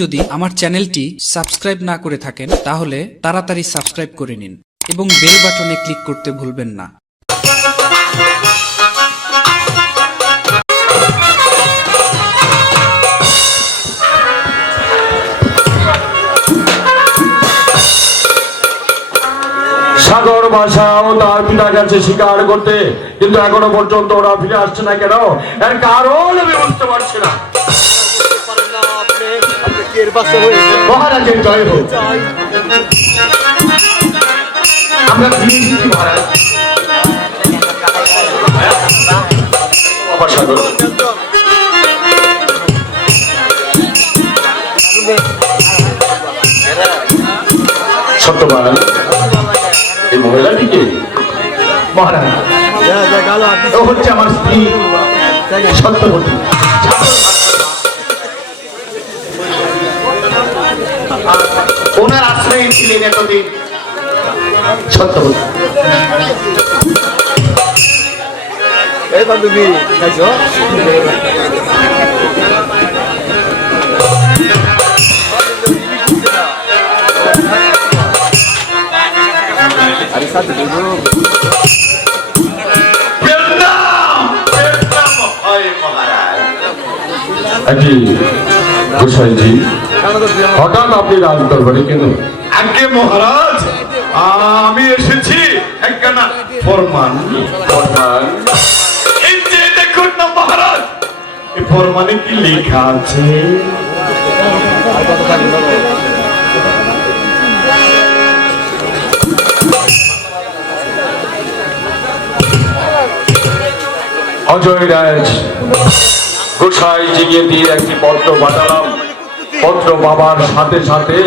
যদি আমার চ্যানেলটি সাবস্ক্রাইব না করে থাকেন তাহলে তাড়াতাড়ি সাবস্ক্রাইব করে নিন এবং বেল বাটনে ক্লিক করতে ভুলবেন না। সাগর ভাষাও তার পিতা গেছে শিকার করতে, কিন্তু এখনো পর্যন্ত ওরা ফিরে আসছে না কেন? এর কারণ আমি বুঝতে পারছি না। মহারাজের জয় হোক। আমরা ফিরে এসেছি মহারাজ। সাগর সত্যবান এই মহিলাটিকে মহারাজ ও হচ্ছে আমার স্ত্রী সত্যবতী। ওনার আশ্রয়ে ছিলেন এতদিন সত্যবতী। এই বান্ধবী হঠাৎ আপনি রাজ দরবারে কেন? আগে মহারাজ আমি এসেছি একখানা ফরমান। এই যে দেখুন না মহারাজ, এই ফরমানে কি লেখা আছে? অজয় রাজ গোসাই জিগে দিয়ে একটি পত্র পাঠালাম। পত্র বাবার সাথে সাথে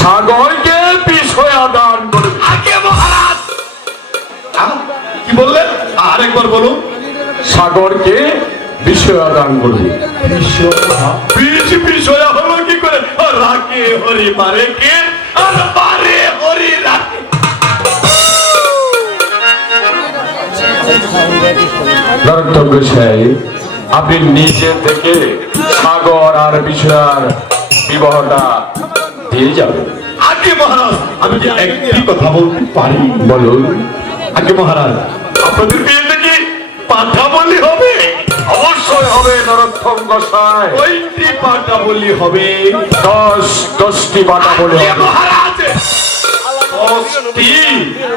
সাগরকে বিষয় দান করে। আগে মহারাজ কি বললেন? আরেকবার বলুন। সাগরকে বিষয় দান করবে। বিষয় হলো কি করে? রাখে হরি মারে কে, আর মারে হরি রাখে। নরোত্তম গোসাই, আপনি নিজে থেকে সাগর আর বিষয়ার বিবাহটা দিয়ে যাবেন। আগে মহারাজ আমি যে একটি কথা বলতে পারি। বলুন। আগে মহারাজ আপনাদের বিয়েতে কি পাঠা বলি হবে? অবশ্যই হবে নরোত্তম গোসাই। কয়টি পাঠা বলি হবে? 10টি পাঠা বলি হবে মহারাজ।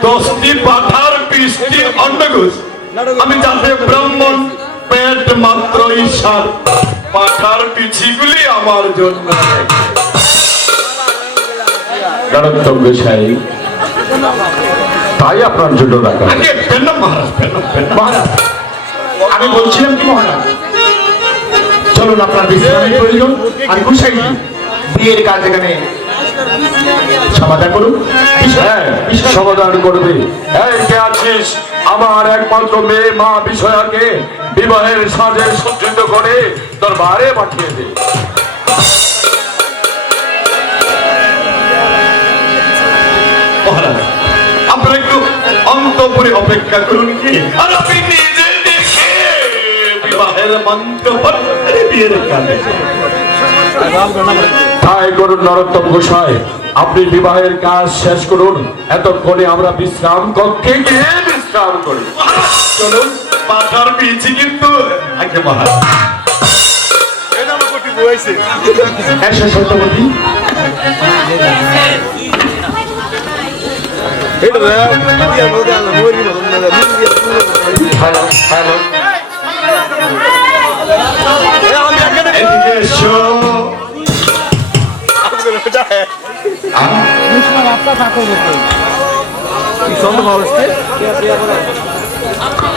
10টি পাঠার 20টি অন্নগোষ। আমি জানতে ব্রাহ্মণ পেট মাত্র ঈশ্বর, পাঠার পিছিগুলি আমার জন্য। নরোত্তম গোসাই, তাই আপনার জন্য রাখা। আগে পেন মহারাজ, মহারাজ আমি বলছিলাম কি মহারাজ, চলুন আপনার বিশ্রামের প্রয়োজন। আর গোসাই বিয়ের কাজ এখানে সমাধান করুন। হ্যাঁ, সমাধান করবে। এই কে আছিস? আমার একমাত্র মেয়ে মা বিষয়াকে বিবাহের সাজে সজ্জিত করে তোর বাড়ি পাঠিয়ে দে। মহারাজ আপনারা একটু অন্তঃপুরে অপেক্ষা করুন কি, আর আপনি নিজে দেখে বিবাহের মন্ত্র পড়ে বিয়ের কাজে। তাই করুন নরোত্তম গোসাই, আপনি বিবাহের কাজ শেষ করুন। এতক্ষণে আমরা বিশ্রাম কক্ষে গিয়ে বিশ্রাম করি। চলুন, পাঠার পিছি কিন্তু আগে মহারাজ। সত্যবতী হ্যালো হ্যালো এদিকে এসো।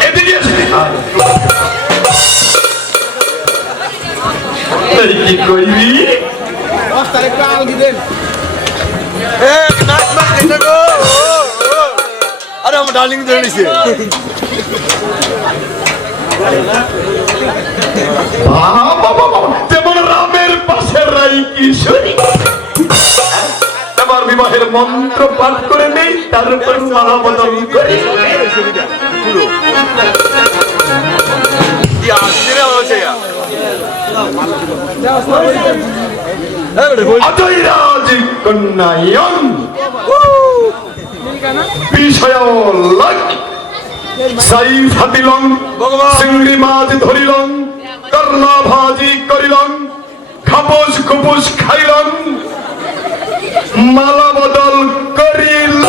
এদিকে এসো। কি কইবি? আরে আমার ডার্লিং ধরে নিছে। যেমন রামের পাশের রাই কিশোরী, আমার বিবাহের মন্ত্র পাঠ করে নেই, তার উপর মালা বদল করে পুরো কি আসছে রে অজয়রাজ কন্যায়ন বিষয় লাগ সাইফ হাতিলং চিংড়ি মাছ ধরিলং করলা ভাজি করিলং খাপোস খুপুস খাইলং মালা বদল করিল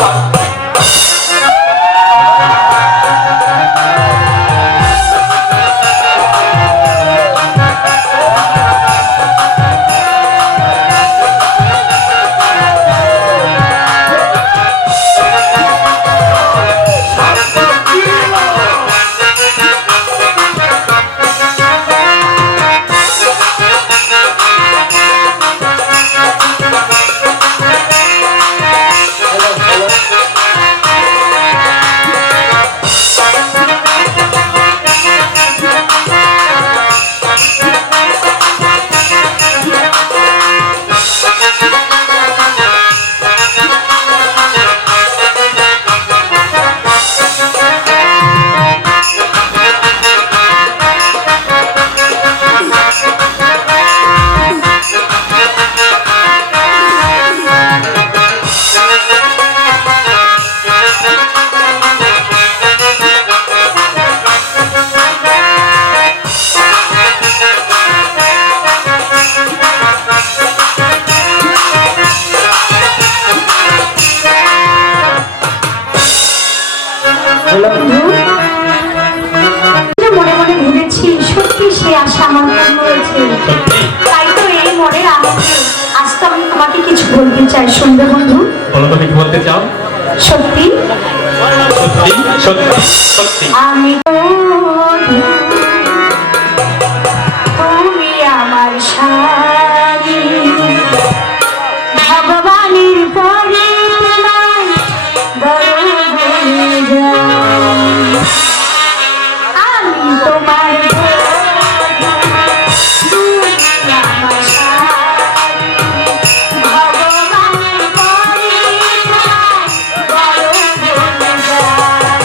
মনে মনে ভেবেছি সত্যি সে আশা আমার পূর্ণ হয়েছে। তাই তো এই মনের আনন্দে আজ তো আমি তোমাকে কিছু বলতে চাই, শুনবে বন্ধু? বলো তুমি কি বলতে চাও? সত্যি সত্যি সত্যি সত্যি আমি তুমি আমার স্বামী, ভগবানের পরে তোমার বড় বনে যাই। আমি তোমার তুমি আমার স্বামী, ভগবানের পরে তোমার বড় বনে যাই।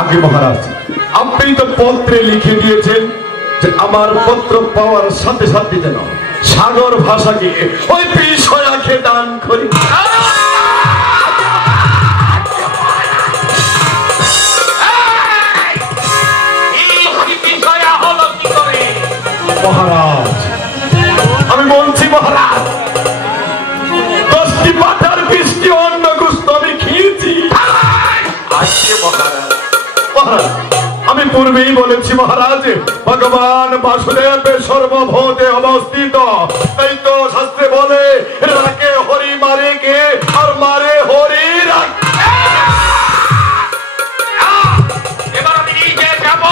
আগে মহারাজ, আপনি তো পত্রে লিখে দিয়েছেন যে আমার পত্র পাওয়ার সাথে সাথে যেন সাগর ভাষাকে ওই বিষয়াকে দান করি। মহারাজ, আমি বলছি মহারাজ, 10টি পাতার 20টি অন্ন গুস্ত আমি খেয়েছি। মহারাজ, আমি পূর্বেই বলেছি মহারাজ, ভগবান বাসুদেব সর্বভূতে অবস্থিত। তাই তো শাস্ত্রে বলে, রাখে হরি মারে কে, আর মারে হরি রাখে। এবার আমি নিজে যাব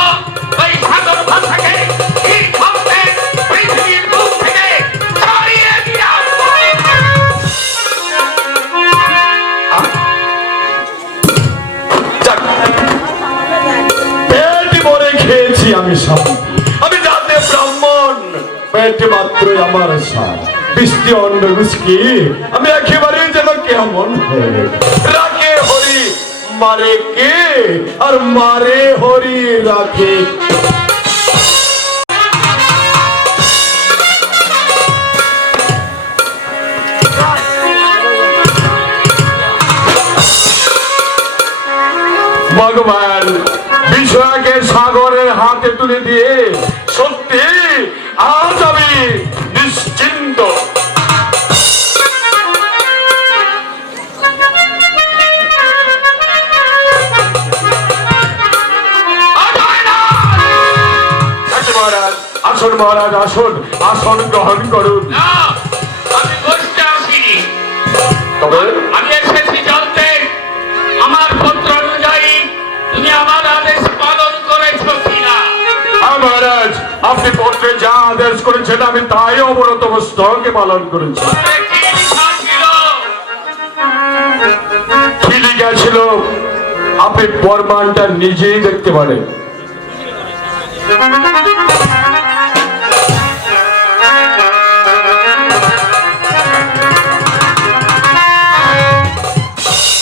ওই সাগর ভাষাকে এই ভাবতে পৃথিবীর বুক থেকে সরিয়ে দিয়ে আসবো। যাক, পেট ভরে খেয়েছি আমি সব। আমি জাতে ব্রাহ্মণ, পেট মাত্রই আমার সার। 20টি অন্ন গুস্কি আমি একেবারে যেন কেমন রাখে হরি মারে কে, আর মারে হরি রাখে। ভগবান বিষয়কে সাগরের হাতে তুলে দিয়ে সত্যি আজ আমি নিশ্চিন্ত। মহারাজ আসুন, মহারাজ আসুন, আসন গ্রহণ করুন। না, আমি বসতে আসিনি। তবে আমি এসেছি জানতে আমার পত্র অনুযায়ী তুমি আমার আদেশ পালন করেছো কিনা। হ্যাঁ মহারাজ, আপনি পত্রে যা আদেশ করেছেন আমি তাই অবনত মস্তকে পালন করেছি। পত্রে কি লেখা ছিল? কি লিখা ছিল আপনি প্রমাণটা নিজেই দেখতে পারেন।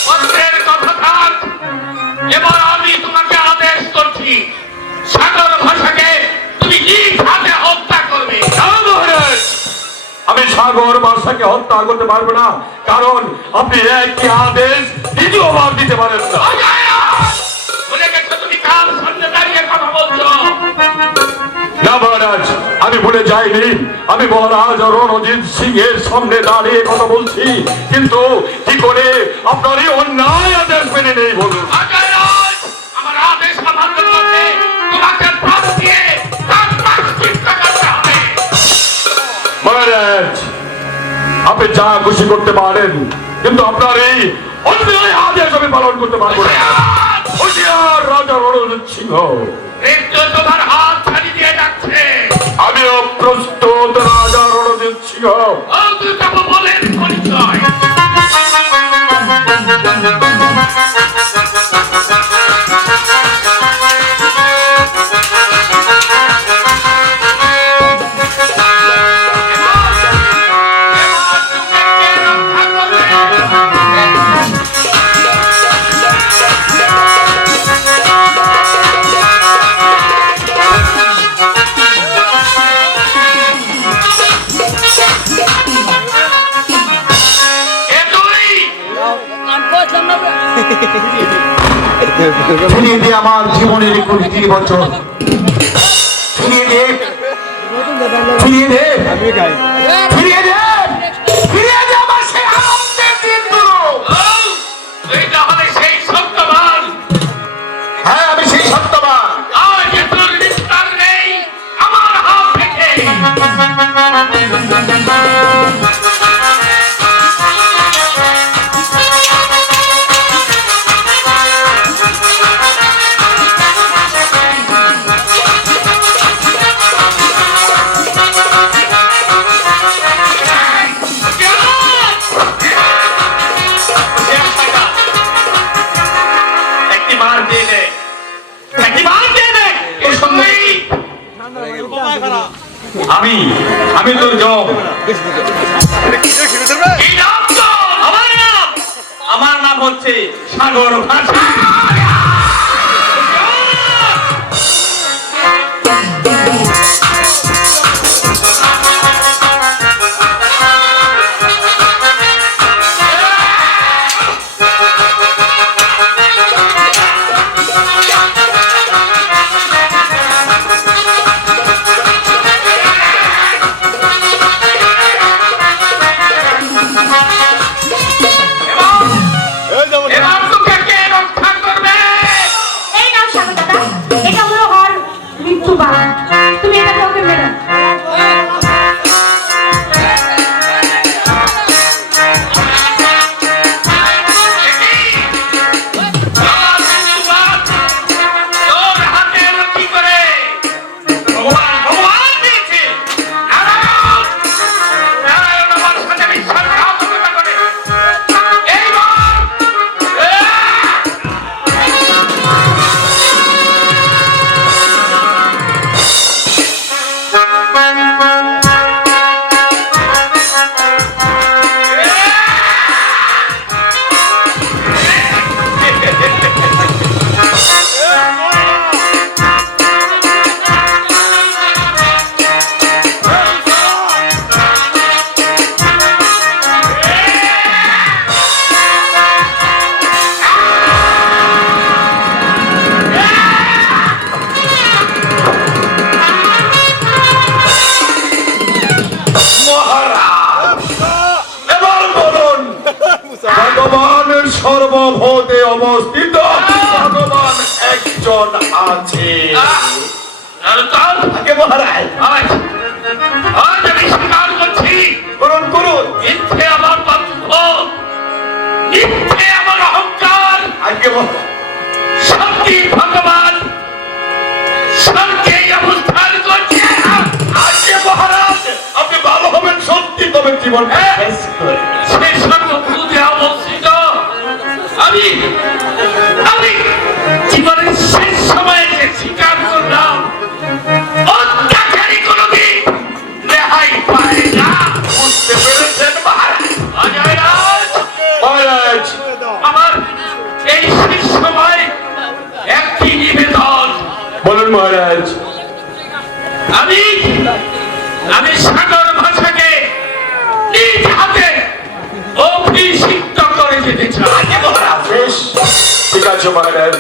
পত্রের কথা থাক, এবার আমি তোমাকে আদেশ করছি সাগর ভাষাকে তুমি নিজ হাতে হত্যা করবে। না মহারাজ, আমি সাগর ভাষাকে হত্যা করতে পারবো না, কারণ আপনি একটি আদেশ দ্বিতীয়বার দিতে পারেন না। ভুলে গেছো তুমি কার সামনে দাঁড়িয়ে কথা বলছো? না মহারাজ, আমি ভুলে যাইনি। আমি মহারাজ রণজিৎ সিং এর সামনে দাঁড়িয়ে কথা বলছি, কিন্তু কি করে আপনার এই অন্যায় আদেশ মেনে নেই বলুন। আমার আদেশ অমান্য করতে তোমাকে প্রাণ দিয়ে তার প্রায়শ্চিত্ত করতে হবে। মহারাজ, আপনি যা খুশি করতে পারেন, কিন্তু আপনার এই অন্যায় আদেশ আমি পালন করতে পারবো না। হুঁশিয়ার রাজা রণজিৎ সিংহ, মৃত্যু তোমার হাত ছাড়ি দিয়ে যাচ্ছে। আমিও প্রস্তুত রাজা রণজিৎ সিংহ। ও দুটো বলেন পরিচয়। ফিরিয়ে দে আমার জীবনের 20টি বছর, ফিরিয়ে দে, ফিরিয়ে দে, ফিরিয়ে দে, ফিরিয়ে দে আমার সেই আনন্দের দিনগুলো। এটা হবে সেই সত্যবান। হ্যাঁ, আমি সেই সত্যবান। আজ তোর নিস্তার নেই আমার হাত থেকে। আমি তোর জম। আমার নাম হচ্ছে সাগর ভাষা। সর্বভূতে অবস্থিত ভগবান একজন আছে। আগে মহারাজ আজ আমি স্বীকার করছি, করুন করুন। মিথ্যে আমার বন্ধ, মিথ্যে আমার অহংকার। আগে মহারাজ সত্যি ভগবান স্বর্গে অবস্থান করছে। আগে মহারাজ আপনি ভালো হবেন সত্যি, তবে জীবন শেষ করে সে সর্বভূতে অবস্থিত। আমি আমি জীবনের শেষ সময়ে যে স্বীকার করলাম, অত্যাচারী কোনদিন রেহাই পায় না। বুঝতে পেরেছেন মহারাজ? অজয় রাজ, মহারাজ আমার এই শেষ সময় একটি নিবেদন। বলুন মহারাজ। আমি আমি সাগর ভাষাকে নিজ হাতে অভিষিক্ত করে যেতে চাই। বেশ, ঠিক আছে মহারাজ,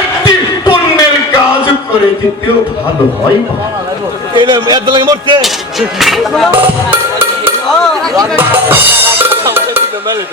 একটি পুণ্যের কাজ করে দিতেও ভালো হয়। এলাম এত লাগে মরতে মেলে